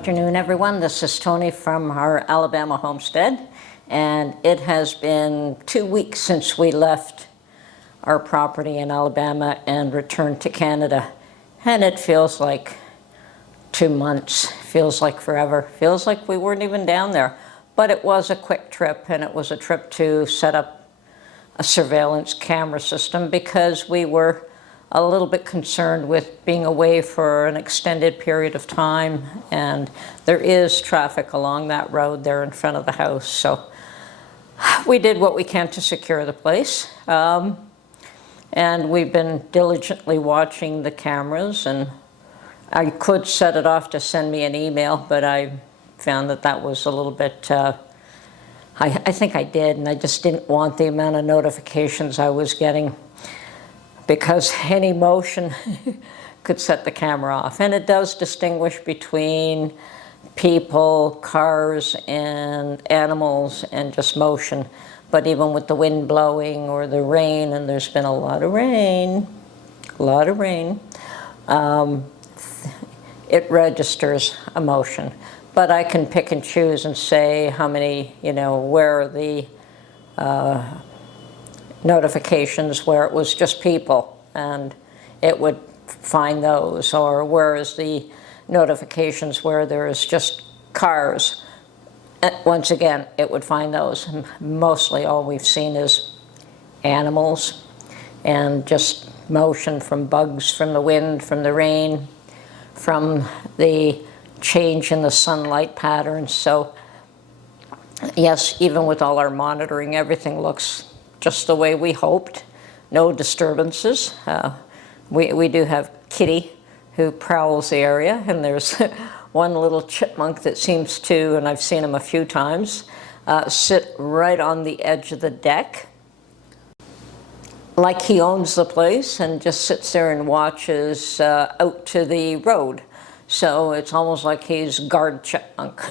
afternoon, everyone. This is Tony from our Alabama Homestead, and it has been 2 weeks since we left our property in Alabama and returned to Canada, and it feels like 2 months, feels like forever, feels like we weren't even down there. But it was a quick trip, and it was a trip to set up a surveillance camera system because we were a little bit concerned with being away for an extended period of time, and there is traffic along that road there in front of the house. So we did what we can to secure the place, and we've been diligently watching the cameras. And I could set it off to send me an email, but I found that that was a little bit I think I did, and I just didn't want the amount of notifications I was getting, because any motion could set the camera off. And it does distinguish between people, cars, and animals, and just motion. But even with the wind blowing or the rain, and there's been a lot of rain, it registers a motion. But I can pick and choose and say how many, where are the notifications where it was just people, and it would find those, or where is the notifications where there is just cars. Once again, it would find those. Mostly all we've seen is animals and just motion from bugs, from the wind, from the rain, from the change in the sunlight patterns. So yes, even with all our monitoring, everything looks just the way we hoped. No disturbances. We do have Kitty, who prowls the area, and there's one little chipmunk that seems to, and I've seen him a few times, sit right on the edge of the deck, like he owns the place, and just sits there and watches out to the road. So it's almost like he's guard chipmunk.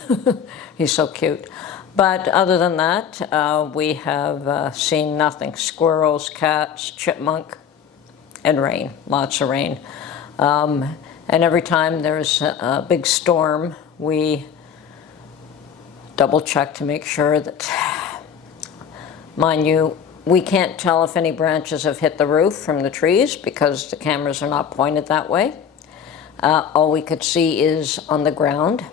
He's so cute. But other than that, we have seen nothing. Squirrels, cats, chipmunk, and rain. Lots of rain. And every time there's a big storm, we double check to make sure that, mind you, we can't tell if any branches have hit the roof from the trees because the cameras are not pointed that way. All we could see is on the ground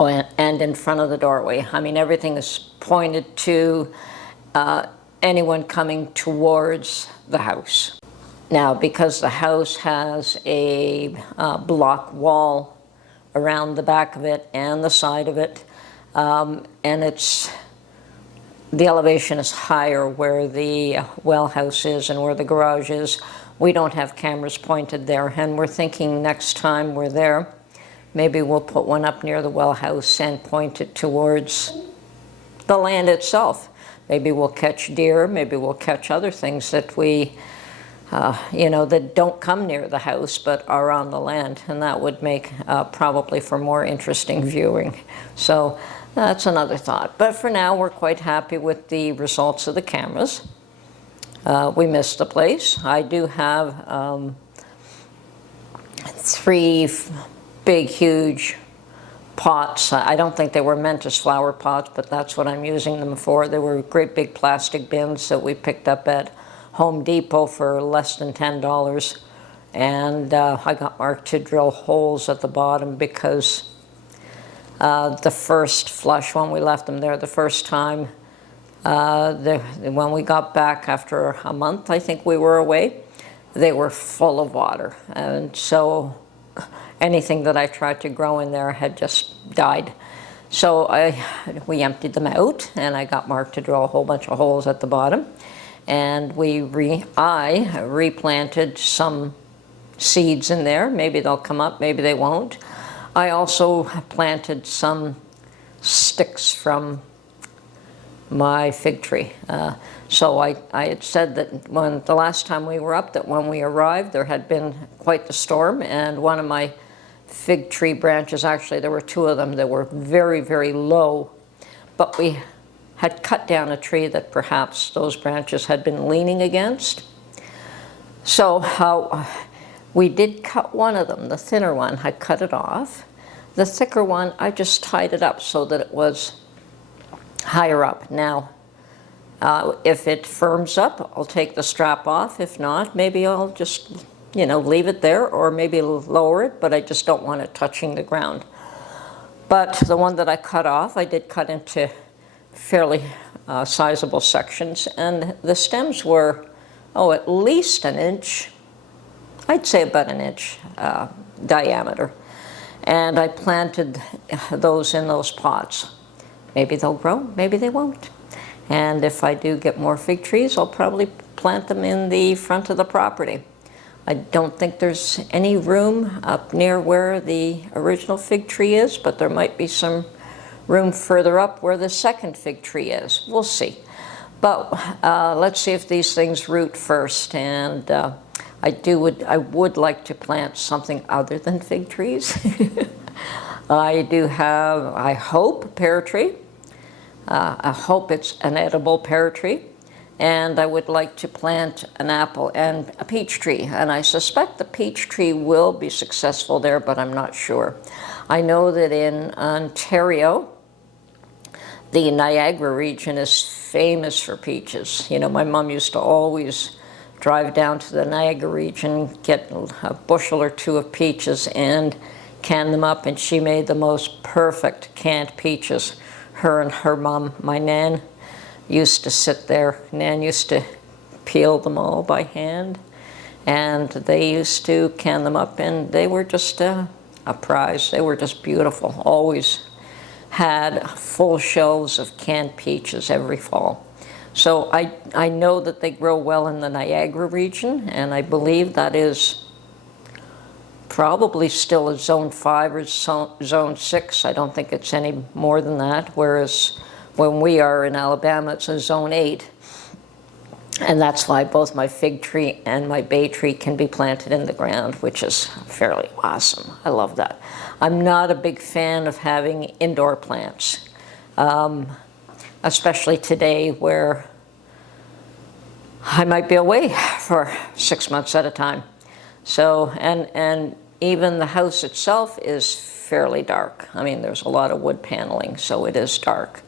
and in front of the doorway. I mean, everything is pointed to anyone coming towards the house. Now, because the house has a block wall around the back of it and the side of it, and the elevation is higher where the well house is and where the garage is, we don't have cameras pointed there. And we're thinking next time we're there, maybe we'll put one up near the well house and point it towards the land itself. Maybe we'll catch deer, maybe we'll catch other things that we, that don't come near the house but are on the land, and that would make probably for more interesting viewing. So that's another thought. But for now, we're quite happy with the results of the cameras. We missed the place. I do have 3 big, huge pots. I don't think they were meant as flower pots, but that's what I'm using them for. They were great big plastic bins that we picked up at Home Depot for less than $10. And I got Mark to drill holes at the bottom because the first flush, when we left them there the first time, when we got back after a month, I think we were away, they were full of water. And so anything that I tried to grow in there had just died. So we emptied them out, and I got Mark to drill a whole bunch of holes at the bottom. And I replanted some seeds in there. Maybe they'll come up, maybe they won't. I also planted some sticks from my fig tree. So I had said that the last time we were up, that when we arrived, there had been quite the storm, and one of my fig tree branches, actually there were 2 of them that were very, very low, but we had cut down a tree that perhaps those branches had been leaning against. So we did cut one of them, the thinner one. I cut it off. The thicker one, I just tied it up so that it was higher up. Now, if it firms up, I'll take the strap off. If not, maybe I'll just, leave it there, or maybe lower it, but I just don't want it touching the ground. But the one that I cut off, I did cut into fairly sizable sections, and the stems were, at least an inch. I'd say about an inch diameter. And I planted those in those pots. Maybe they'll grow, maybe they won't. And if I do get more fig trees, I'll probably plant them in the front of the property. I don't think there's any room up near where the original fig tree is, but there might be some room further up where the second fig tree is. We'll see. But let's see if these things root first. And I would like to plant something other than fig trees. I do have, I hope, a pear tree. I hope it's an edible pear tree. And I would like to plant an apple and a peach tree. And I suspect the peach tree will be successful there, but I'm not sure. I know that in Ontario, the Niagara region is famous for peaches. My mom used to always drive down to the Niagara region, get a bushel or two of peaches and can them up, and she made the most perfect canned peaches. Her and her mom, my Nan, used to sit there. Nan used to peel them all by hand, and they used to can them up, and they were just a prize. They were just beautiful. Always had full shelves of canned peaches every fall. So I know that they grow well in the Niagara region, and I believe that is probably still a Zone 5 or Zone 6. I don't think it's any more than that, whereas when we are in Alabama, it's a Zone 8. And that's why both my fig tree and my bay tree can be planted in the ground, which is fairly awesome. I love that. I'm not a big fan of having indoor plants, especially today where I might be away for 6 months at a time. So, and even the house itself is fairly dark. I mean, there's a lot of wood paneling, so it is dark.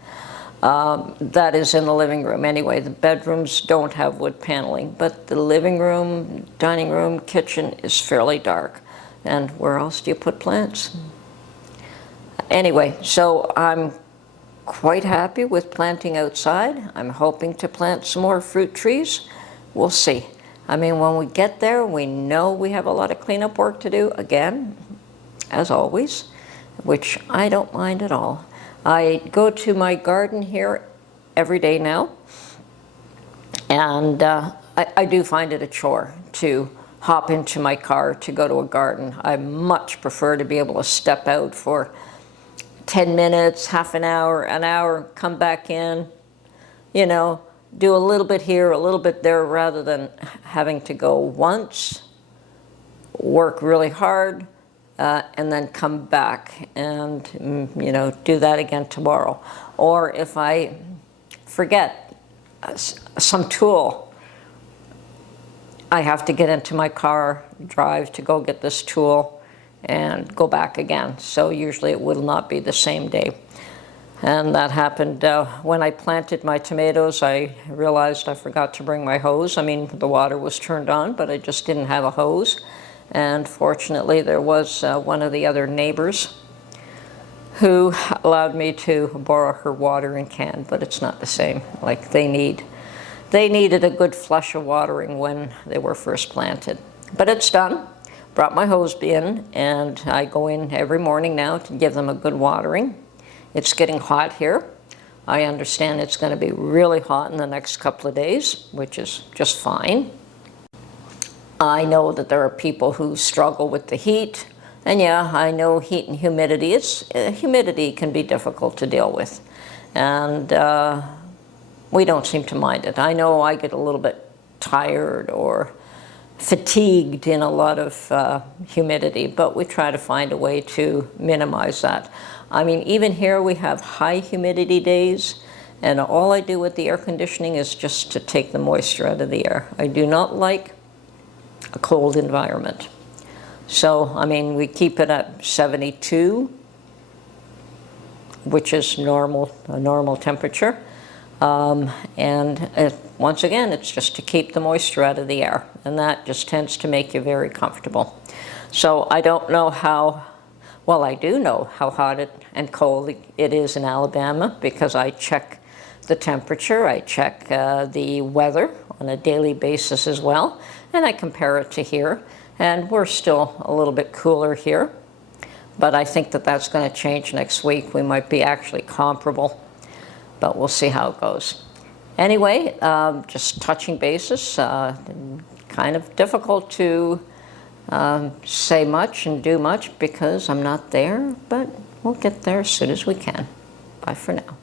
That is in the living room anyway. The bedrooms don't have wood paneling, but the living room, dining room, kitchen is fairly dark. And where else do you put plants? Anyway, so I'm quite happy with planting outside. I'm hoping to plant some more fruit trees. We'll see. I mean, when we get there, we know we have a lot of cleanup work to do, again, as always, which I don't mind at all. I go to my garden here every day now, and I do find it a chore to hop into my car to go to a garden. I much prefer to be able to step out for 10 minutes, half an hour, come back in, do a little bit here, a little bit there, rather than having to go once, work really hard, and then come back and, do that again tomorrow. Or if I forget some tool, I have to get into my car, drive to go get this tool, and go back again. So usually it will not be the same day. And that happened when I planted my tomatoes. I realized I forgot to bring my hose. I mean, the water was turned on, but I just didn't have a hose. And fortunately, there was one of the other neighbors who allowed me to borrow her watering can, but it's not the same. Like, they needed a good flush of watering when they were first planted. But it's done. Brought my hose in, and I go in every morning now to give them a good watering. It's getting hot here. I understand it's going to be really hot in the next couple of days, which is just fine. I know that there are people who struggle with the heat, and yeah, I know heat and humidity. Humidity can be difficult to deal with, and we don't seem to mind it. I know I get a little bit tired or fatigued in a lot of humidity, but we try to find a way to minimize that. I mean, even here we have high humidity days, and all I do with the air conditioning is just to take the moisture out of the air. I do not like a cold environment. So, I mean, we keep it at 72 which is normal, a normal temperature. Once again, it's just to keep the moisture out of the air, and that just tends to make you very comfortable. So I don't know how, well, I do know how hot and cold it is in Alabama because I check the temperature, I check the weather on a daily basis as well, and I compare it to here, and we're still a little bit cooler here, but I think that that's going to change next week. We might be actually comparable, but we'll see how it goes. Anyway, just touching bases, kind of difficult to say much and do much because I'm not there, but we'll get there as soon as we can. Bye for now.